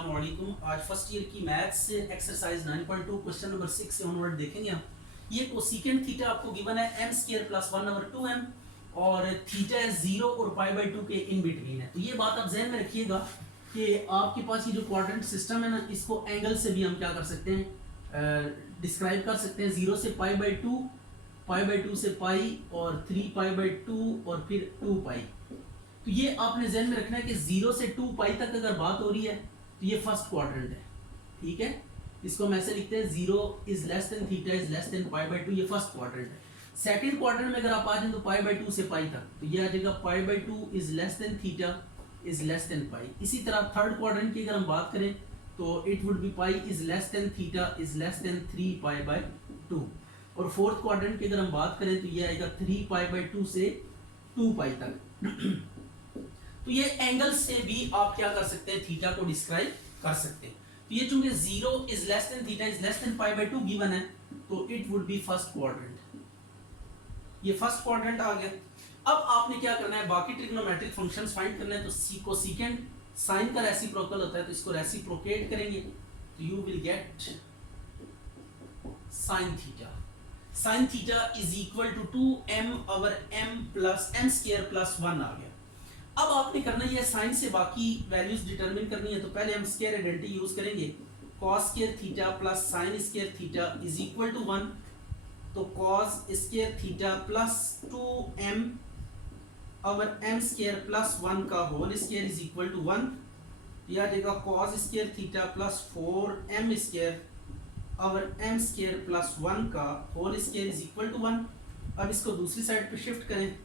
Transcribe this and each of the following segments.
अस्सलाम वालेकुम। आज फर्स्ट ईयर की मैथ्स से एक्सरसाइज 9.2 क्वेश्चन नंबर 6 से ऑनवर्ड देखेंगे हम। ये कोसेकेंट थीटा आपको गिवन है m स्क्वायर प्लस 1/2m और थीटा है 0 और π/2 के इन बिटवीन है। तो ये बात आप जहन में रखिएगा कि आपके पास ये जो क्वाड्रेंट सिस्टम है ना, इसको एंगल से भी हम क्या कर सकते हैं, डिस्क्राइब कर सकते हैं। 0 से π/2 से पाई और 3π/2 और फिर 2π। तो ये आपने ज़हन में रखना है कि 0 से 2π तक अगर बात हो रही है तो ये फर्स्ट क्वाड्रेंट है, ठीक है। इसको हम ऐसे लिखते हैं 0 is less than theta is less than π/2, ये फर्स्ट क्वाड्रेंट है। सेकंड क्वाड्रेंट में अगर आप आ जाए तो π/2 से पाई तक, तो ये आ जाएगा π/2 is less than theta is less than pi. इसी तरह थर्ड क्वाड्रेंट की अगर हम बात करें तो it would be pi is less than theta is less than 3π/2। और फोर्थ क्वाड्रेंट की अगर हम बात करें तो ये आएगा 3π/2 से 2π तक। तो ये एंगल से भी आप क्या कर सकते हैं, थीटा को डिस्क्राइब कर सकते हैं। तो ये चूंकि 0 is less than theta is less than π/2 given है, तो it would be first quadrant. ये फर्स्ट क्वाड्रेंट आ गया। अब आपने क्या करना है, बाकी ट्रिग्नोमेट्रिक फंक्शंस फाइंड करना है। तो कोसेकेंट साइन का रेसिप्रोकल होता है, तो इसको रेसिप्रोकेट करेंगे तो you will get sine theta. Sine theta is equal to 2m/m plus m square plus 1 आ गया। अब आपने करना है साइन से बाकी वैल्यूज डिटरमिन करनी है। तो पहले हम स्क्वायर आइडेंटिटी यूज करेंगे, cos square theta plus sin square theta is equal to 1। तो cos square theta plus 2m/m square plus 1 का whole square is equal to 1। यह आ जाएगा cos square theta plus 4m square m square plus 1 का whole square is equal to 1। अब इसको दूसरी side पे शिफ्ट करें,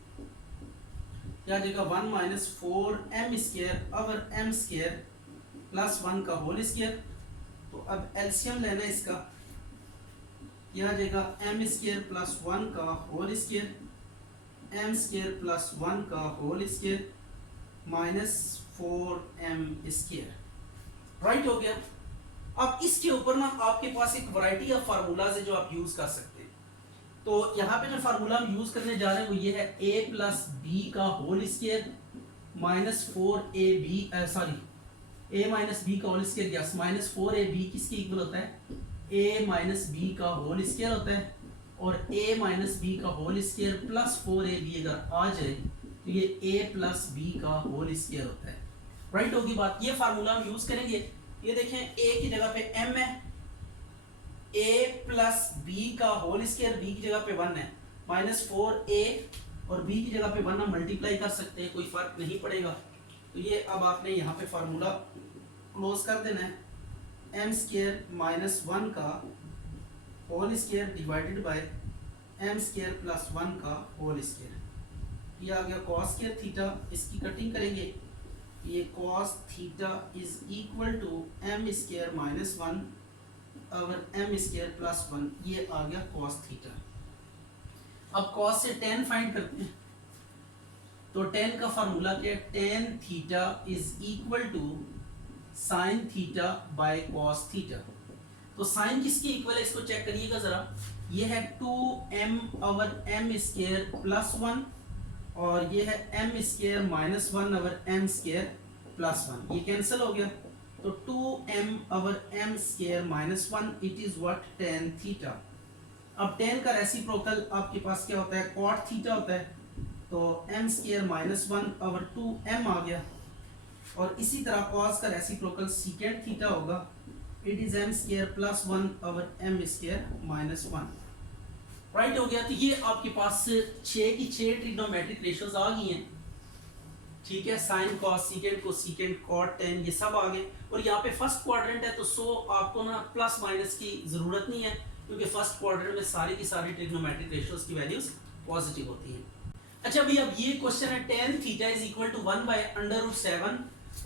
क्या देगा 1 minus 4m square m square plus 1 का होल स्क्वायर। तो अब एलसीएम लेना है इसका, यह आ जाएगा m स्क्वायर प्लस 1 का whole square m square plus 1 का whole square minus 4m square. Right हो गया। अब इसके ऊपर ना आपके पास एक वैरायटी ऑफ फार्मूलाज है जो आप यूज कर सकते हैं। तो यहाँ पे जो फार्मूला हम यूज करने जा रहे हैं वो ये है a प्लस बी का whole square minus 4ab a minus B का whole square, yes minus 4ab किसके इक्वल होता है, a माइनस बी का होल स्क्वायर होता है। और a माइनस बी का होल स्क्वायर प्लस 4ab अगर आ जाए तो ये a प्लस बी का होल स्क्वायर होता है। राइट होगी बात। ये फार्मूला हम यूज करेंगे। ये देखें a की जगह पे m है, a प्लस बी का होल स्क्वायर b की जगह पे 1 है, माइनस 4a और b की जगह पे 1 हम मल्टीप्लाई कर सकते हैं, कोई फर्क नहीं पड़ेगा। तो ये अब आपने यहाँ पे फार्मूला क्लोज कर देना है, m स्क्वायर माइनस 1 का whole square divided by m square plus 1 का होल स्क्वायर। ये आ गया cos स्क्वायर थीटा। इसकी कटिंग करेंगे, ये cos theta is equal to m square minus 1 m square plus 1, ये आ गया cos थीटा। अब cos से tan फाइंड करते हैं। तो tan का फार्मूला क्या है, tan theta is equal to sin theta by cos theta. तो sin किसके इक्वल है, इसको चेक करिएगा जरा। ये है 2m/m स्क्वायर प्लस 1 और ये है m square minus 1/m square plus 1, ये कैंसिल हो गया। तो 2m/m square minus 1 it is what, tan theta. अब tan का रेसिप्रोकल आपके पास क्या होता है, cot थीटा होता है। तो m स्क्वायर माइनस 1/2m आ गया। और इसी तरह cos का रेसिप्रोकल secant थीटा होगा, it is m square plus 1/m square minus 1। Right हो गया। तो ये आपके पास 6 की 6 ट्रिग्नोमेट्रिक रेशियोज आ गई हैं, ठीक है। साइन कॉस सीकेंट को सीकेंट कॉट टेन ये सब आ गए। और यहाँ पे फर्स्ट क्वाड्रेंट है, तो सो आपको ना प्लस माइनस की जरूरत नहीं है, क्योंकि फर्स्ट क्वाड्रेंट में सारी की सारी ट्रिग्नोमेट्रिक रेशियोज की वैल्यूज पॉजिटिव होती हैं। अच्छा भाई, अब ये क्वेश्चन है tan theta is equal to 1/√7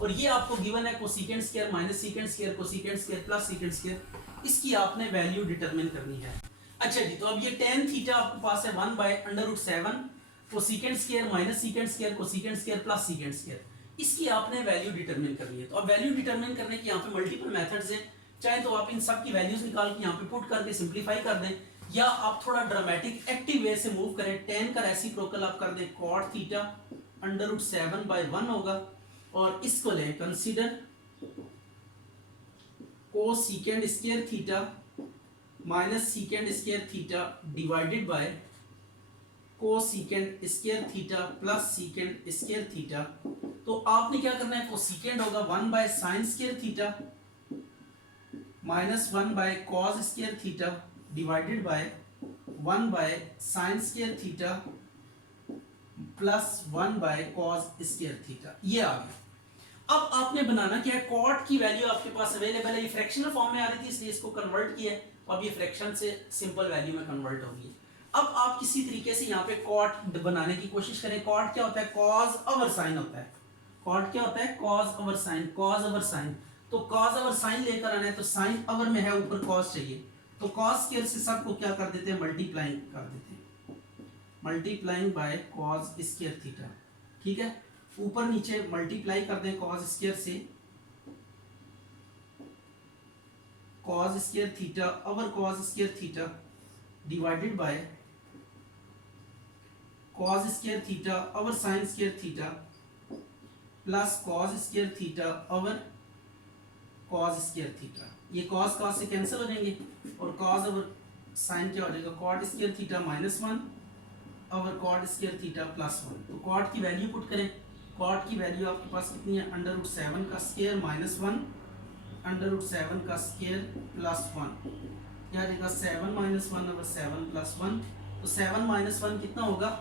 और ये आपको गिवन है cosecant square minus secant square cosecant square plus secant square. इसकी आपने वैल्यू डिटरमिन करनी है। अच्छा जी, तो अब ये tan थीटा आपके पास है 1/√7 cosecant square minus secant square cosecant square plus secant square, इसकी आपने वैल्यू डिटरमिन करनी है। तो अब वैल्यू डिटरमिन करने के यहाँ पे मल्टीपल मेथड्स हैं। चाहे तो आप इन सब की वैल्यूज निकाल के यहाँ पे पुट करके सिंपलीफाई कर दें, या आप थोड़ा ड्रामेटिक एक्टिव वे से मूव करें। tan का रेसिप्रोकल आप कर दें cot थीटा √7/1 होगा और इसको लें consider cos सीकेंड square theta minus secant square theta divided by cosecant square theta plus secant square theta. तो आपने क्या करना है, कोसीकेंड होगा 1 by sine square theta minus 1 bye cos square theta divided bye 1 by sine square theta plus 1 bye cos square theta. ये आ गया। अब आपने बनाना क्या है, कॉट की वैल्यू आपके पास अवेलेबल है, ये फ्रैक्शनल फॉर्म में आ रही थी इसलिए इसको कन्वर्ट किया है, अब ये फ्रैक्शन से सिंपल वैल्यू में कन्वर्ट होगी। अब आप किसी तरीके से यहाँ पे कॉट बनाने की कोशिश करें। कॉट क्या होता है, कॉस ओवर साइन होता है। कॉट क्या होता है, cos over sine, cos over sine. तो कॉस ओवर साइन लेकर आना है तो साइन ओवर में है, ऊपर कॉस चाहिए, तो कॉस स्क्वायर से सबको क्या कर देते हैं, मल्टीप्लाइंग कर देते हैं, multiplying by cos square theta. ठीक है, ऊपर नीचे मल्टीप्लाई कर दें कॉस स्क्वायर से, cos square theta over cos square theta divided by cos square theta over sine square theta plus cos square theta over cos square theta. ये cos से cancel हो जाएंगे और कॉस ओवर साइन क्या हो जाएगा, cot square theta minus 1 over cot square theta plus 1। तो cot की वैल्यू पुट करें, कॉट की वैल्यू आपके पास कितनी है, √7 का स्क्वायर माइनस 1 √7 का स्क्वायर प्लस 1, क्या आ जाएगा 7 माइनस 1 ओवर 7 प्लस 1। तो 7 माइनस 1 कितना होगा,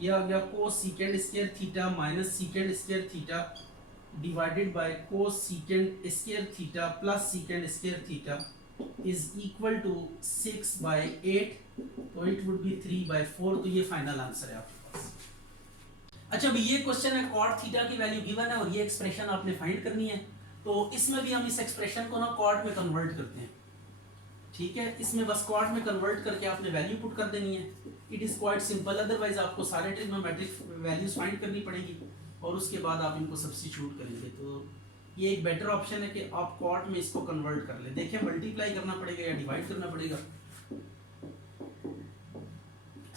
यह आ गया cosecant square theta minus secant square theta divided by cosecant square theta plus secant square theta is equal to 6/8, तो इट वुड बी 3/4। तो ये फाइनल आंसर है आपके पास। अच्छा, अभी ये क्वेश्चन है, कॉट थीटा की वैल्यू गिवन है और ये एक्सप्रेशन आपने फाइंड करनी है। तो इसमें भी हम इस एक्सप्रेशन को ना कॉट में कन्वर्ट करते हैं। ठीक है, इसमें बस कॉट में कन्वर्ट करके आपने वैल्यू पुट कर देनी है। It is quite simple, otherwise आपको सारे ट्रिग्नोमेट्रिक वैल्यूज फाइंड करनी पड़ेगी और उसके बाद आप इनको सब्स्टिट्यूट करेंगे। तो ये एक बेटर ऑप्शन है कि आप कॉट में इसको कन्वर्ट कर ले। देखिए, मल्टीप्लाई करना पड़ेगा या डिवाइड करना पड़ेगा।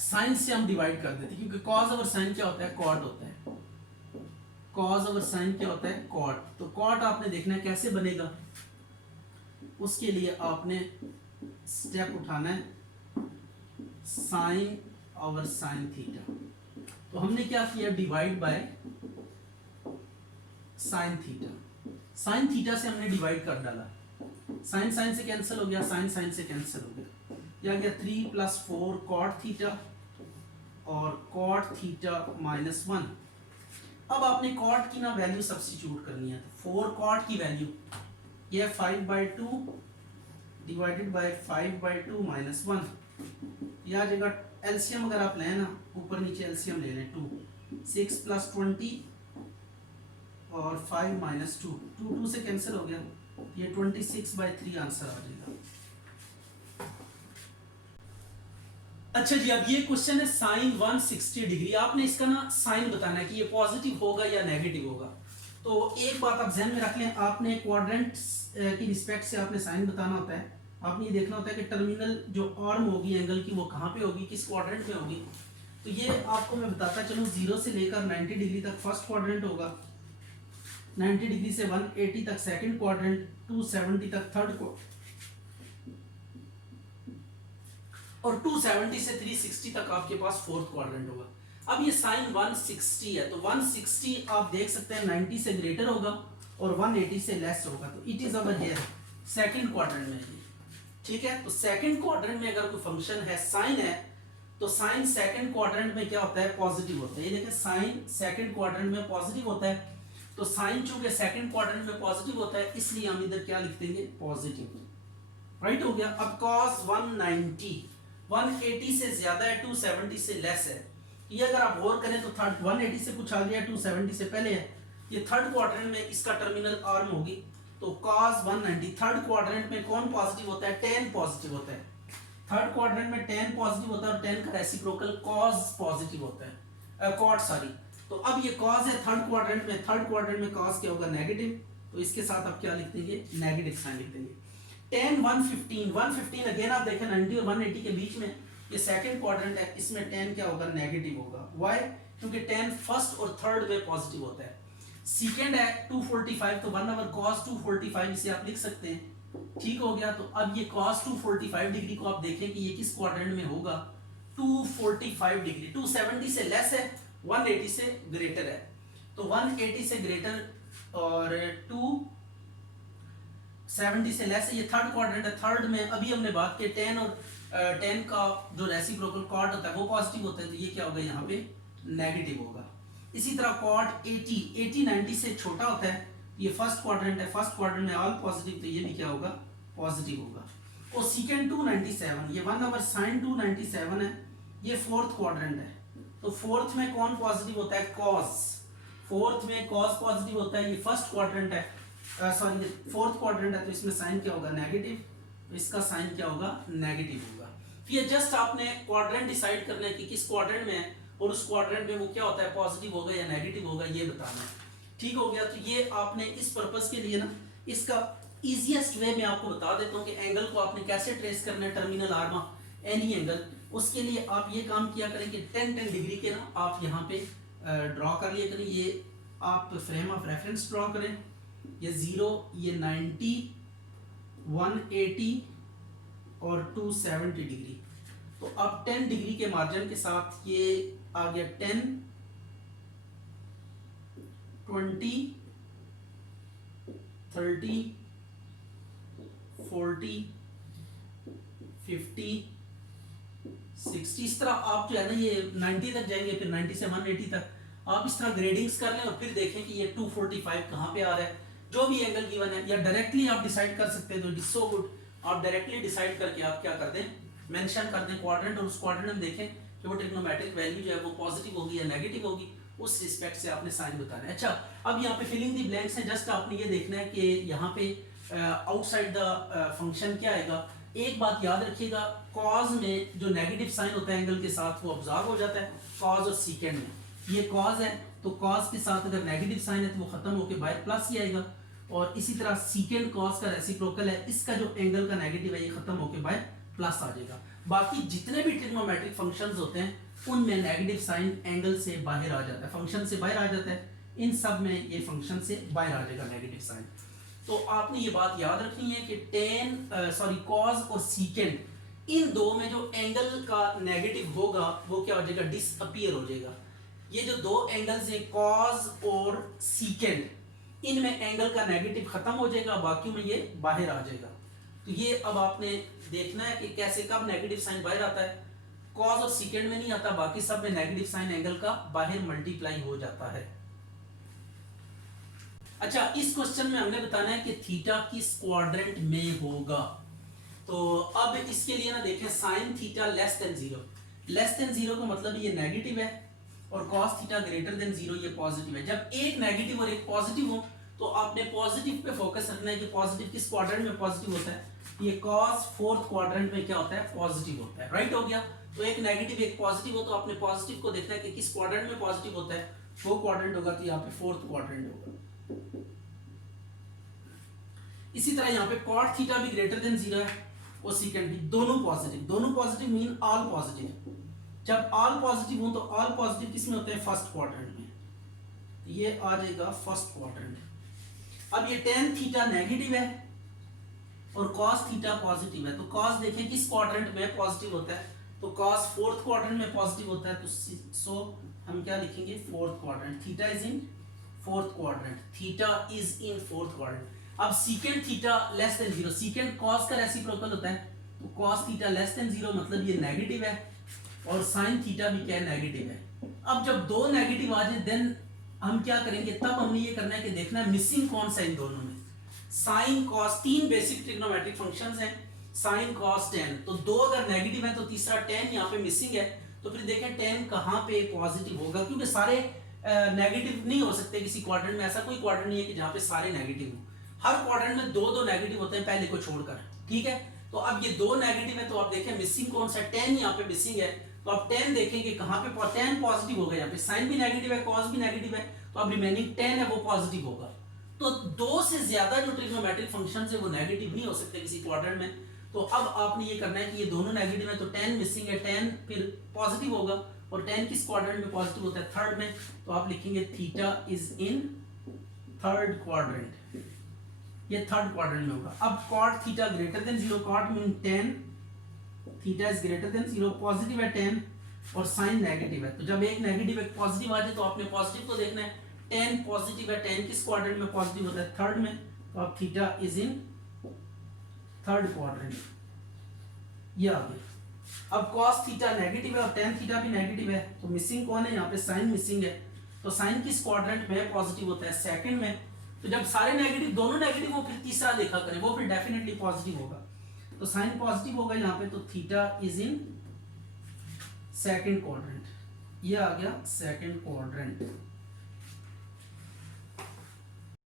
साइन से हम डिवाइड कर देते हैं क्योंकि कॉस ओवर साइन क्या होता है, कॉट होता है। कॉस ओवर साइन क्या होता है, कॉट। तो कॉट आपने देखना है कैसे बनेगा, उसके लिए आपने स्टेप उठाना है साइन ओवर साइन थीटा। तो हमने क्या किया, divide by sine theta. Sine theta से हमने डिवाइड कर डाला, साइन साइन से कैंसिल हो गया, साइन साइन से कैंसिल हो गया, यह आ गया 3 + 4 कॉट थीटा और कॉट थीटा माइनस 1। अब आपने कॉट की ना वैल्यू सब्स्टिट्यूट करनी है। तो 4 कॉट की वैल्यू यह 5/2 डिवाइडेड बाय 5/2 माइनस 1, यह आ जाएगा। एलसीएम अगर आप लें ना, ऊपर नीचे एलसीएम ले लें, 2 6 + 20 और 5 - 2, 2 से कैंसिल हो गया, ये 26/3 आंसर आ जाएगा। अच्छा जी, अब ये क्वेश्चन है साइन 160 डिग्री। आपने इसका ना साइन बताना है कि ये पॉजिटिव होगा या नेगेटिव होगा। तो एक बात आप ध्यान में रख लें, आपने क्वाड्रेंट की रिस्पेक्ट से आपने साइन बताना होता है। आपने ये देखना होता है कि टर्मिनल जो आर्म होगी एंगल की वो कहाँ पे होगी, किस क्वाड्रेंट में होगी। तो ये आपको मैं बताता चलूँ, 0 से लेकर 90 डिग्री तक फर्स्ट क्वाड्रेंट होगा, 90 डिग्री से 180 तक सेकंड क्वाड्रेंट, 270 तक थर्ड क्वाड्रेंट और 270 से 360 तक आपके पास फोर्थ क्वाड्रेंट होगा। अब ये साइन 160 है, तो 160 आप देख सकते हैं 90 से ग्रेटर होगा और 180 से लेस होगा। तो it is our here second quadrant में है। ठीक है, तो सेकंड क्वाड्रेंट में अगर कोई फंक्शन है, साइन है, तो साइन सेकंड क्वाड्रेंट में क्या होता है, पॉजिटिव होता है। ये देखिए, साइन सेकंड क्वाड्रेंट में पॉजिटिव होता है। तो साइन चूंकि सेकंड क्वाड्रेंट में पॉजिटिव होता है, इसलिए हम इधर क्या लिख देंगे, पॉजिटिव। राइट हो गया। अब cos 190 180 से ज्यादा है, 270 से लेस है। ये अगर आप गौर करें तो थर्ड 180 से कुछ आ गया, 270 से पहले है। ये थर्ड क्वाड्रेंट में इसका टर्मिनल आर्म होगी। तो cos 190 थर्ड क्वाड्रेंट में कौन पॉजिटिव होता है, tan पॉजिटिव होता है। थर्ड क्वाड्रेंट में tan पॉजिटिव होता है और tan का रेसिप्रोकल cos पॉजिटिव होता है, cot सॉरी। तो अब ये cos है थर्ड क्वाड्रेंट में, थर्ड क्वाड्रेंट में cos क्या होगा, नेगेटिव। तो इसके साथ आप क्या लिख देंगे, नेगेटिव साइन लिख देंगे। tan 115 अगेन आप देखें 90 और 180 के बीच में ये सेकंड क्वाड्रेंट है, इसमें tan क्या होगा, नेगेटिव होगा। व्हाई, क्योंकि tan फर्स्ट और थर्ड में पॉजिटिव होता है। सीकेंड है 245, तो 1/cos 245 इसे आप लिख सकते हैं। ठीक हो गया। तो अब ये cos 245 डिग्री को आप देखें कि ये किस क्वाड्रेंट में होगा। 245 डिग्री 270 से लेस है, 180 से ग्रेटर है। तो 180 से ग्रेटर और 270 से लेस है, ये थर्ड क्वाड्रेंट है। थर्ड में अभी हमने बात की tan और tan का जो रेसिप्रोकल कॉट होता है वो पॉजिटिव होता है, तो ये क्या होगा यहाँ पे नेगेटिव होगा। इसी तरह कॉट 80 90 से छोटा होता है, ये फर्स्ट क्वाड्रेंट है। फर्स्ट क्वाड्रेंट में ऑल पॉजिटिव, तो ये भी क्या होगा पॉजिटिव होगा। और सीकेंड 297, ये 1/sin 297 है, ये फोर्थ क्वाड्रेंट है। तो फोर्थ में कौन पॉजिटिव होता है cos, फोर्थ में cos पॉजिटिव होता है। ये फर्स्ट क्वाड्रेंट है, सॉरी फोर्थ क्वाड्रेंट है, तो इसमें साइन क्या होगा नेगेटिव, तो इसका साइन क्या होगा नेगेटिव होगा। फिर जस्ट आपने क्वाड्रेंट डिसाइड करना है कि किस क्वाड्रेंट में है और उस क्वाड्रेंट में वो क्या होता है पॉजिटिव होगा या नेगेटिव होगा, ये बताना है। ठीक हो गया। तो ये आपने इस पर्पस के लिए ना, इसका इजीएस्ट वे में आपको बता देता हूँ कि एंगल को आपने कैसे ट्रेस करना है, टर्मिनल आर्मा एनी एंगल। उसके लिए आप ये काम किया करें कि 10 डिग्री के ना आप यहाँ पे ड्रॉ कर लिया करें। ये आप फ्रेम ऑफ रेफरेंस ड्रॉ करें, ये 0, ये 90, 180 और 270 डिग्री। तो अब 10 डिग्री के मार्जिन के साथ ये आ गया 10, 20, 30, 40, 50, 60। इस तरह आप जो है ना ये 90 तक जाएंगे, फिर 90 से 180 तक आप इस तरह ग्रेडिंग्स कर लें और फिर देखें कि ये 245 कहाँ पे आ रहा है। जो भी एंगल गिवन है, या डायरेक्टली आप डिसाइड कर सकते हैं, तो इट इज सो गुड। आप डायरेक्टली डिसाइड करके आप क्या कर दें, मेंशन कर दें क्वाड्रेंट, और उस क्वाड्रेंट में देखें कि वो ट्रिग्नोमेट्रिक वैल्यू जो है वो पॉजिटिव होगी या नेगेटिव होगी, उस रिस्पेक्ट से आपने साइन बताना है। अच्छा, अब यहाँ पे फिलिंग दी ब्लैंक्स है। जस्ट आपने ये देखना है कि यहाँ पे आउटसाइड द फंक्शन क्या आएगा। एक बात याद रखिएगा, कॉज में जो नेगेटिव साइन होता है एंगल के साथ वो ऑब्जॉर्व हो जाता है कॉज और सीकेंड में। ये कॉज है, तो कॉज के साथ अगर नेगेटिव साइन है तो वो खत्म होकर बाय प्लस ही आएगा। और इसी तरह सीकेंड कॉज का रेसिप्रोकल है, इसका जो एंगल का नेगेटिव है ये खत्म होकर बाय प्लस आ जाएगा। बाकी जितने भी ट्रिग्नोमेट्रिक फंक्शंस होते हैं उनमें नेगेटिव साइन एंगल से बाहर आ जाता है, फंक्शन से बाहर आ जाता है। इन सब में ये फंक्शन से बाहर आ जाएगा नेगेटिव साइन। तो आपने ये बात याद रखनी है कि कॉज और सीकेंड, इन दो में जो एंगल का नेगेटिव होगा वो क्या हो जाएगा, डिसअपीयर हो जाएगा। ये जो दो एंगल्स हैं कॉज और सीकेंड, इनमें एंगल का नेगेटिव खत्म हो जाएगा, बाकी में ये बाहर आ जाएगा। तो ये अब आपने देखना है कि कैसे कब नेगेटिव साइन बाहर आता है। कॉज और सीकेंड में नहीं आता, बाकी सब में नेगेटिव साइन एंगल का बाहर मल्टीप्लाई हो जाता है। अच्छा, इस क्वेश्चन में हमने बताना है कि थीटा किस क्वाड्रेंट में होगा। तो अब इसके लिए ना देखें, sine theta less than 0, less than 0 का मतलब ये नेगेटिव है, और कॉस थीटा ग्रेटर देन 0 ये पॉजिटिव है। जब एक नेगेटिव और एक पॉजिटिव हो तो आपने पॉजिटिव पे फोकस रखना है कि पॉजिटिव किस क्वाड्रेंट में पॉजिटिव होता है। ये कॉस फोर्थ क्वाड्रेंट में क्या होता है, पॉजिटिव होता है। राइट हो गया। तो एक नेगेटिव एक पॉजिटिव हो तो आपने पॉजिटिव को देखना है कि किस क्वाड्रेंट में पॉजिटिव होता है। वो क्वाड्रेंट होगा तो यहाँ पे फोर्थ क्वाड्रेंट होगा। इसी तरह यहाँ पे कॉट थीटा भी ग्रेटर देन 0 है और सीकेंड भी, दोनों पॉजिटिव मीन ऑल पॉजिटिव। जब ऑल पॉजिटिव हो तो ऑल पॉजिटिव किस में होते हैं, फर्स्ट क्वाड्रेंट में। ये आ जाएगा फर्स्ट क्वाड्रेंट। अब ये tan थीटा नेगेटिव है और cos थीटा पॉजिटिव है, तो cos देखें किस क्वाड्रेंट में पॉजिटिव होता है, तो cos फोर्थ क्वाड्रेंट में पॉजिटिव होता है। तो सो हम क्या लिखेंगे, fourth quadrant. Theta is in fourth quadrant, theta is in fourth quadrant. अब secant theta less than 0, secant cos का रेसिप्रोकल होता है, तो cos थीटा लेस देन 0 मतलब ये नेगेटिव है, और sin थीटा भी क्या है, नेगेटिव है। अब जब दो नेगेटिव आ जाए देन हम क्या करेंगे, तब हमने ये करना है कि देखना है मिसिंग कौन सा इन दोनों में। साइन कॉस, तीन बेसिक ट्रिग्नोमेट्रिक फंक्शंस हैं, साइन कॉस tan। तो दो अगर नेगेटिव है तो तीसरा tan यहाँ पे मिसिंग है। तो फिर देखें tan कहाँ पे पॉजिटिव होगा, क्योंकि सारे नेगेटिव नहीं हो सकते किसी क्वाड्रेंट में। ऐसा कोई क्वाड्रेंट नहीं है कि जहाँ पे सारे नेगेटिव हो। हर क्वाड्रेंट में दो दो नेगेटिव होते हैं पहले को छोड़कर। ठीक है, तो अब ये दो नेगेटिव है तो आप देखें मिसिंग कौन सा, tan यहाँ पे मिसिंग है। तो आप tan देखेंगे कहाँ पे, tan पॉजिटिव होगा, यहाँ पे साइन भी नेगेटिव है, cos भी नेगेटिव है, तो अब रिमेनिंग tan है वो पॉजिटिव होगा। तो दो से ज्यादा जो ट्रिग्नोमेट्रिक फंक्शंस है वो नेगेटिव नहीं हो सकते किसी क्वाड्रेंट में। तो अब आपने ये करना है कि ये दोनों नेगेटिव है तो tan मिसिंग है, tan फिर पॉजिटिव होगा, और tan किस क्वाड्रेंट में पॉजिटिव होता है, थर्ड में। तो आप लिखेंगे theta is in third quadrant, ये थर्ड क्वाड्रेंट में होगा। अब cot theta greater than 0, cot mean tan, theta is greater than 0, positive है टेन और साइन नेगेटिव है। तो जब एक नेगेटिव एक पॉजिटिव आ जाए तो आपने पॉजिटिव को देखना है। टेन पॉजिटिव है, टेन किस क्वाड्रेंट में पॉजिटिव होता है? थर्ड में। तो अब theta is in third quadrant, ये आ गया। अब cos थीटा नेगेटिव है और tan थीटा भी नेगेटिव है, तो मिसिंग कौन है यहाँ पे? साइन मिसिंग है। तो साइन किस क्वाड्रेंट में पॉजिटिव होता है? सेकंड में। तो जब सारे नेगेटिव, दोनों नेगेटिव हो, फिर तीसरा देखा करें, वो फिर डेफिनेटली पॉजिटिव होगा। तो साइन पॉजिटिव होगा यहाँ पे, तो theta is in second quadrant, ये आ गया सेकंड क्वाड्रेंट।